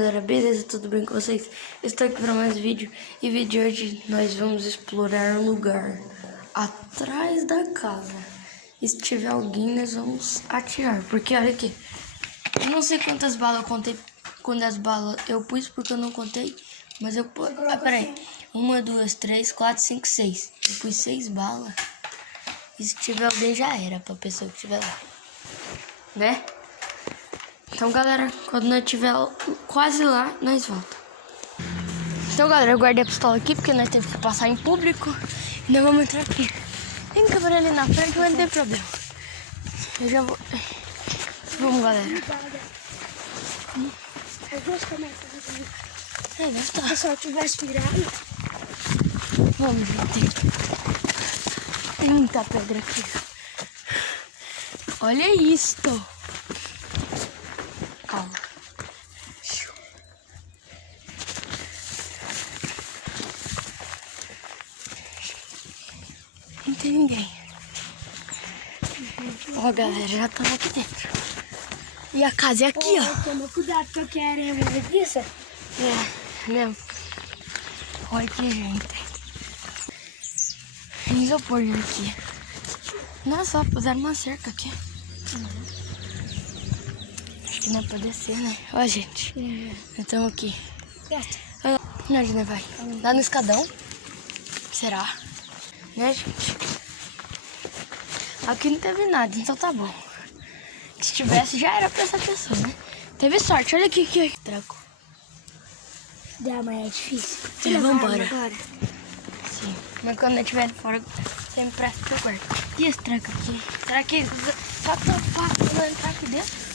galera, beleza? Tudo bem com vocês? Estou aqui para mais vídeo. E vídeo de hoje nós vamos explorar um lugar atrás da casa. E se tiver alguém nós vamos atirar. Porque olha aqui, eu não sei quantas balas eu contei. Quantas balas eu pus porque eu não contei. Mas eu pus, peraí, 1, 2, 3, 4, 5, 6. Eu pus 6 balas. E se tiver alguém já era pra pessoa que estiver lá, né? Então, galera, quando nós estiver quase lá, nós volta. Então, galera, eu guardei a pistola aqui porque nós temos que passar em público. E nós vamos entrar aqui. Tem câmera ali na frente, mas não tem problema. Eu já vou... Vamos, galera. As duas câmeras aqui. É, vai estar. Se o pessoal tivesse virado. Vamos, gente. Tem muita pedra aqui. Olha isto. Calma. Não tem ninguém. Ó, galera, já estamos aqui dentro. E a casa é aqui, ó. Toma cuidado que eu quero ir uma preguiça. É, mesmo. Olha aqui, gente. Tem isopor aqui. Nossa, ó, puseram uma cerca aqui. Acho que não é pra descer, né? Ó, gente. Nós estamos aqui. Onde nós vai? Lá no escadão. Será? Né, gente? Aqui não teve nada, então tá bom. Se tivesse, já era pra essa pessoa, né? Teve sorte, olha aqui, aqui. Tranco. Dá, mas é difícil. Vamos embora. Sim. Mas quando eu estiver fora, você me presta teu quarto. E esse tranco aqui? Será que só tão fácil não entrar aqui dentro?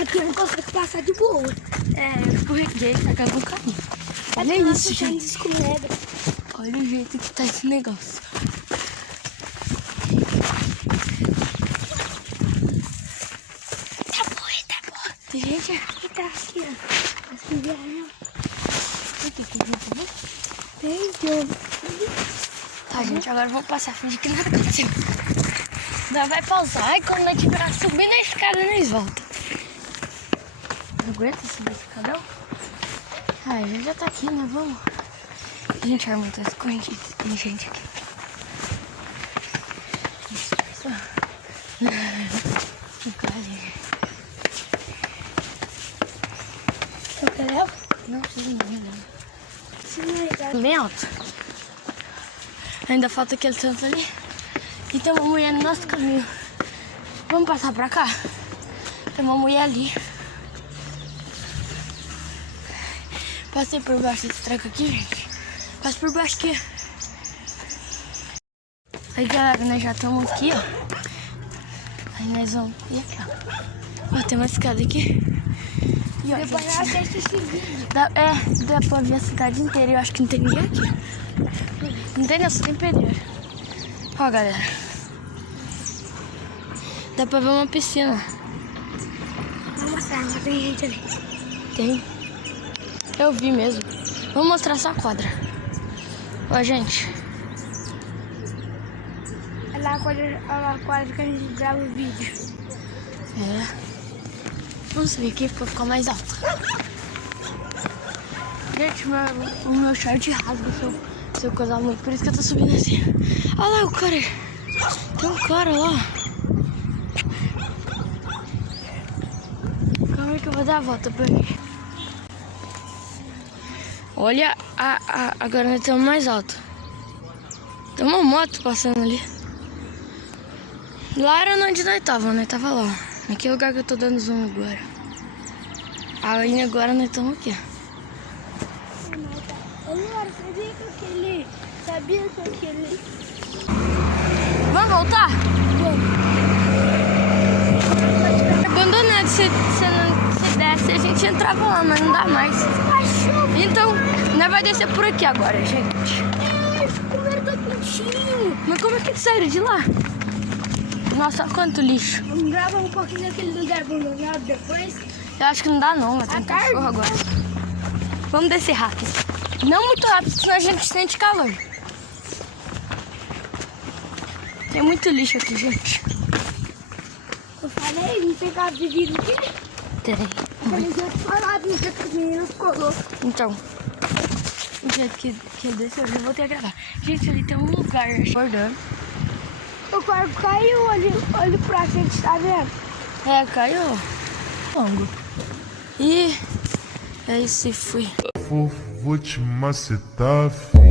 Aqui eu não consigo passar de boa. É, eu escorreguei, acabou o caminho. Olha isso, gente. Escorrega. Olha o jeito que tá esse negócio. Tá boa. Tem gente E tá aqui, ó. As que vieram. aqui, tem gente ali. Tem, John. Tá, gente, agora vamos passar a fingir que nada aconteceu. Nós vai pausar e quando nós estiver subindo a escada, nós volta. Não aguenta subir esse escadão? Ah, a gente já tá aqui, né? Vamos. A gente arma tá escondido. Tem gente aqui. Isso, pessoal. Fica ali. Você quer levar? Não precisa não. Se não é legal. Bem alto. Ainda falta aquele tanto ali. E tem uma mulher no nosso caminho. Vamos passar pra cá? Tem uma mulher ali. Passei por baixo desse tranco aqui, gente. Passa por baixo aqui. Aí, galera, nós já estamos aqui, ó. Aí nós vamos ir aqui, ó. Ó, tem uma escada aqui. E ó, Depois eu gente, assisto esse vídeo. dá pra ver a cidade inteira. Eu acho que não tem ninguém aqui. Não tem, não, só tem pedreiro. Ó, galera. Dá pra ver uma piscina. Vou mostrar, mas tem gente ali. Tem. Eu vi mesmo. Vou mostrar só a quadra. Ó, gente. É lá a quadra que a gente grava o vídeo. É. Vamos subir aqui pra ficar mais alto. Gente, o meu short rasga se eu coisar muito. Por isso que eu tô subindo assim. Olha lá o cara. Tem um cara lá. Calma aí que eu vou dar a volta pra mim. Olha, agora nós estamos mais alto. Tem uma moto passando ali. Lá era onde nós tava, né? Tava lá. Aqui é o lugar que eu tô dando zoom agora. Aí agora nós estamos aqui. Sabia que aquele... Vamos voltar? Abandonado, se desse a gente entrava lá, mas não dá mais. Então, nós vai descer por aqui agora, gente. Como tá quentinho. Mas como é que saíram de lá? Nossa, quanto lixo. Vamos gravar um pouquinho daquele lugar abandonado depois. Eu acho que não dá não, vai ter um cachorro agora. Vamos descer rápido. Não muito rápido, senão a gente sente calor. Tem muito lixo aqui, gente. Eu Olha aí, não tem cabo de vidro aqui? Tem. Aquele jeito falado, no jeito que os meninos colou. Então, o jeito que ele desceu, eu já voltei a gravar. Gente, ali tem um lugar acordando. O corpo caiu, olha pra frente, tá vendo? É, caiu. Longo. E aí se fui. Vou te macetar, filho.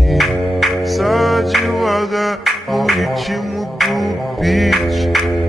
Sai devagar no ritmo do beat.